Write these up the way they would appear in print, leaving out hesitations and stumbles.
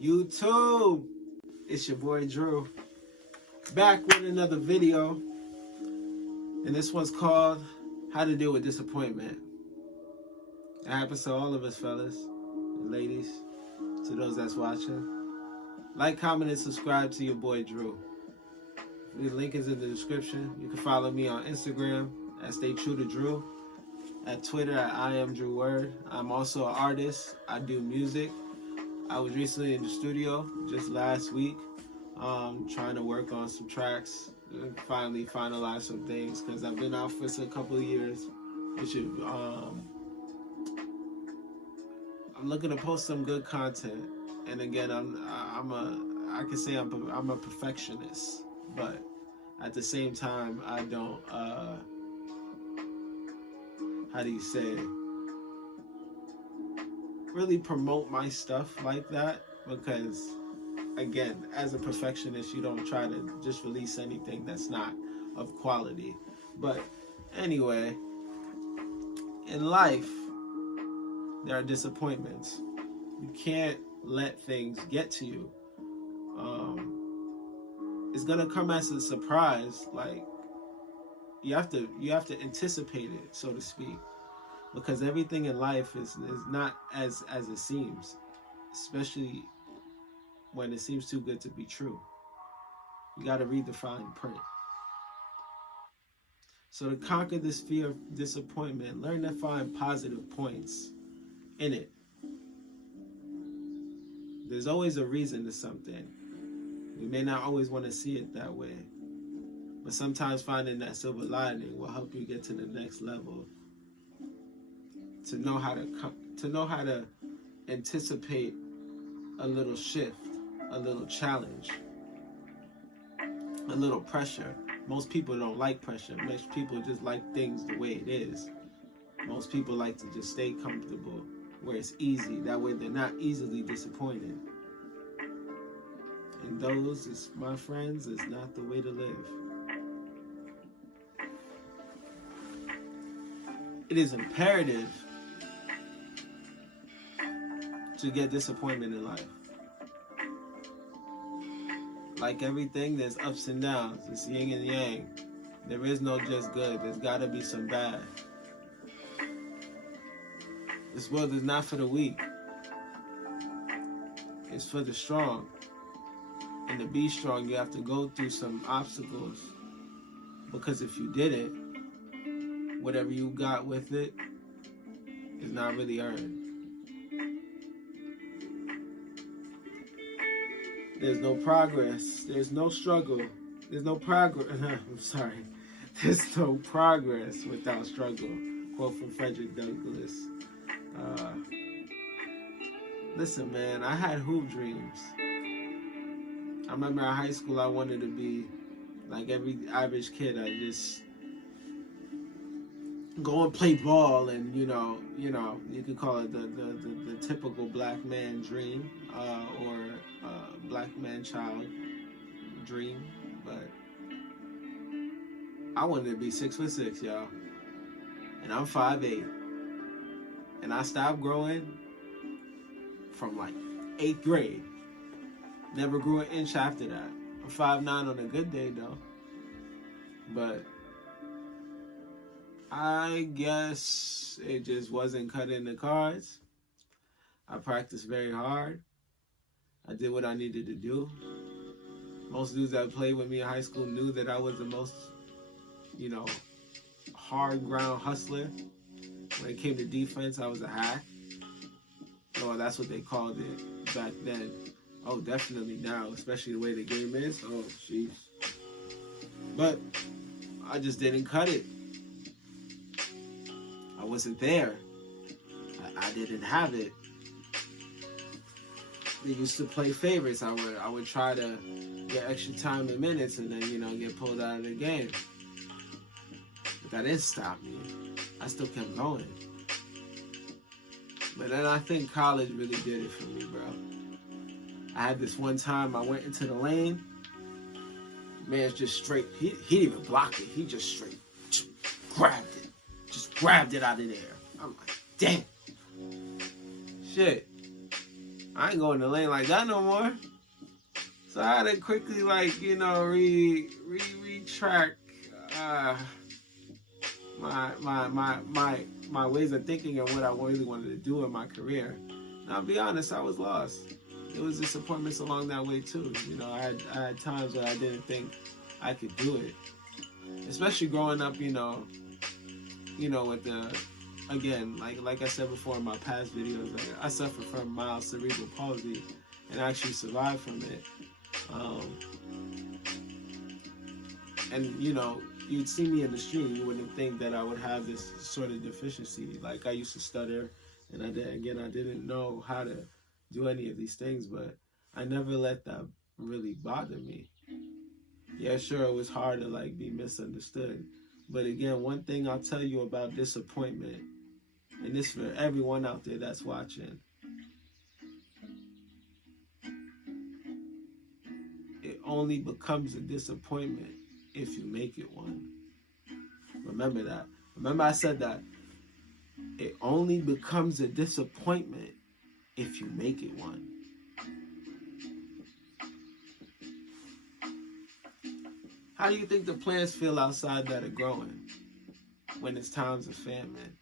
YouTube, it's your boy Drew, back with another video, and this one's called How to Deal with Disappointment. It happens to all of us, fellas and ladies, to those that's watching. Like, comment, and subscribe to your boy Drew. The link is in the description. You can follow me on Instagram at Stay True to Drew, at Twitter at I Am Drew Word. I'm also an artist. I do music. I was recently in the studio just last week, trying to work on some tracks and finally finalize some things because I've been out for a couple of years. I'm looking to post some good content, and again, I'm a perfectionist, but at the same time, I don't how do you say it? Really promote my stuff like that, because again, as a perfectionist, you don't try to just release anything that's not of quality. But anyway, in life there are disappointments. You can't let things get to you. It's gonna come as a surprise. Like, you have to anticipate it, so to speak, because everything in life is not as it seems, especially when it seems too good to be true. You got to read the fine print. So to conquer this fear of disappointment, learn to find positive points in it. There's always a reason to something. We may not always want to see it that way, but sometimes finding that silver lining will help you get to the next level. To know how to anticipate a little shift, a little challenge, a little pressure. Most people don't like pressure. Most people just like things the way it is. Most people like to just stay comfortable where it's easy. That way they're not easily disappointed. And those, my friends, is not the way to live. It is imperative to get disappointment in life. Like everything, there's ups and downs. It's yin and yang. There is no just good. There's got to be some bad. This world is not for the weak. It's for the strong. And to be strong, you have to go through some obstacles. Because if you didn't, whatever you got with it is not really earned. There's no progress. There's no struggle. There's no progress. I'm sorry. There's no progress without struggle. Quote from Frederick Douglass. Listen, man, I had hoop dreams. I remember in high school I wanted to be like every average kid. I just go and play ball, and you could call it the typical black man dream, or black man child dream. But I wanted to be 6'6", y'all, and I'm 5'8", and I stopped growing from like 8th grade. Never grew an inch after that. I'm 5'9" on a good day though, but I guess it just wasn't cut in the cards. I practiced very hard. I did what I needed to do. Most dudes that played with me in high school knew that I was the most, hard ground hustler. When it came to defense, I was a hack. Oh, that's what they called it back then. Oh, definitely now, especially the way the game is. Oh, jeez. But I just didn't cut it. I wasn't there. I didn't have it. They used to play favorites. I would try to get extra time and minutes, and then get pulled out of the game. But that didn't stop me. I still kept going. But then I think college really did it for me, bro. I had this one time I went into the lane. Man's just straight. He didn't even block it. He just straight grabbed it. Just grabbed it out of there. I'm like, damn. Shit. I ain't going to lane like that no more. So I had to quickly, like, you know, retract my ways of thinking and what I really wanted to do in my career. And I'll be honest, I was lost. There was disappointments along that way too. You know, I had times where I didn't think I could do it, especially growing up. You know, with the, again, like I said before in my past videos, like, I suffer from mild cerebral palsy and actually survived from it. And you know, you'd see me in the street, you wouldn't think that I would have this sort of deficiency. Like, I used to stutter, and I didn't know how to do any of these things, but I never let that really bother me. Yeah, sure, it was hard to like be misunderstood, but again, one thing I'll tell you about disappointment, and this for everyone out there that's watching, it only becomes a disappointment if you make it one. Remember that. Remember I said that. It only becomes a disappointment if you make it one. How do you think the plants feel outside that are growing when it's times of famine?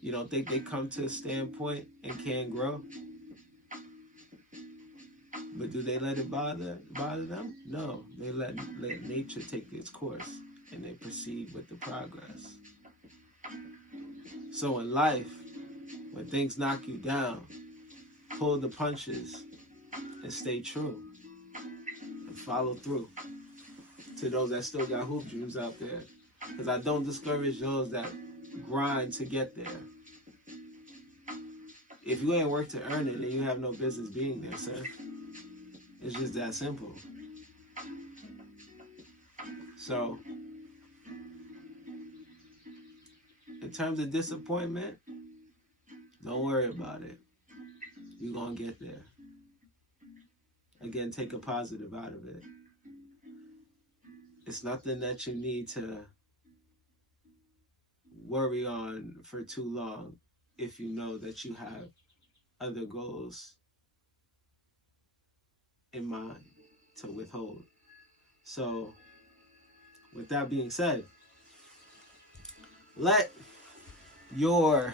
You don't think they come to a standpoint and can't grow? But do they let it bother them? No, they let nature take its course and they proceed with the progress. So in life, when things knock you down, pull the punches and stay true and follow through. To those that still got hoop dreams out there, because I don't discourage those that grind to get there. If you ain't worked to earn it, then you have no business being there, sir. It's just that simple. So, in terms of disappointment, don't worry about it. You're gonna get there. Again, take a positive out of it. It's nothing that you need to worry on for too long if you know that you have other goals in mind to withhold. So, with that being said, let your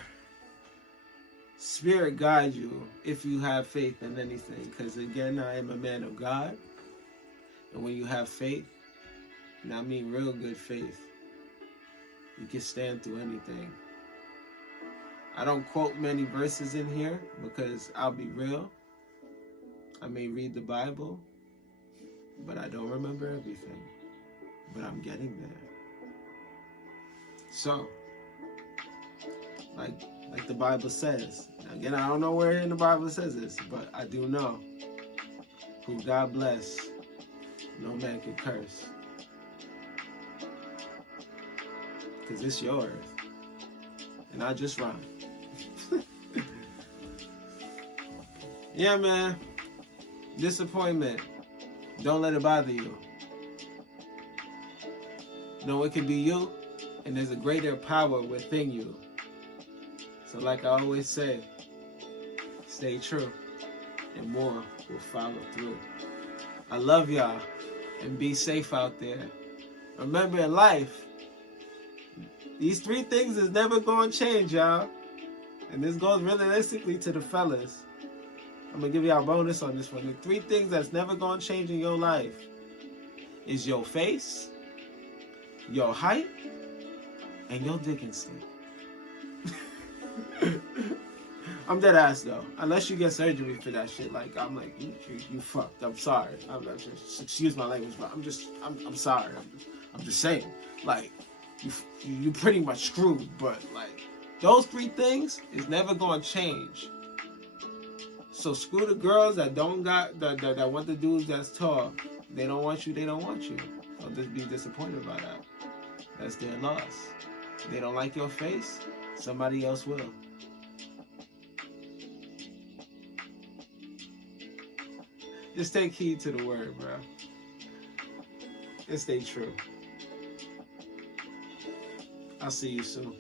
spirit guide you if you have faith in anything. Because again, I am a man of God. And when you have faith, and I mean real good faith, you can stand through anything. I don't quote many verses in here because I'll be real. I may read the Bible, but I don't remember everything. But I'm getting there. So, like the Bible says, again, I don't know where in the Bible it says this, but I do know who God bless, no man can curse. Because it's yours. And I just rhyme. Yeah, man. Disappointment. Don't let it bother you. No, it can be you, and there's a greater power within you. So like I always say, stay true, and more will follow through. I love y'all, and be safe out there. Remember, in life, these 3 things is never going to change, y'all. And this goes realistically to the fellas. I'm going to give y'all a bonus on this one. The 3 things that's never going to change in your life is your face, your height, and your dick instinct. I'm dead ass though. Unless you get surgery for that shit, like I'm like you fucked. I'm sorry. I'm just, excuse my language, but I'm sorry. I'm just saying, like you pretty much screwed. But like those 3 things is never gonna change. So screw the girls that don't got that want the dudes that's tall. They don't want you. They don't want you. Don't just be disappointed by that. That's their loss. They don't like your face. Somebody else will. Just take heed to the word, bro. And stay true. I'll see you soon.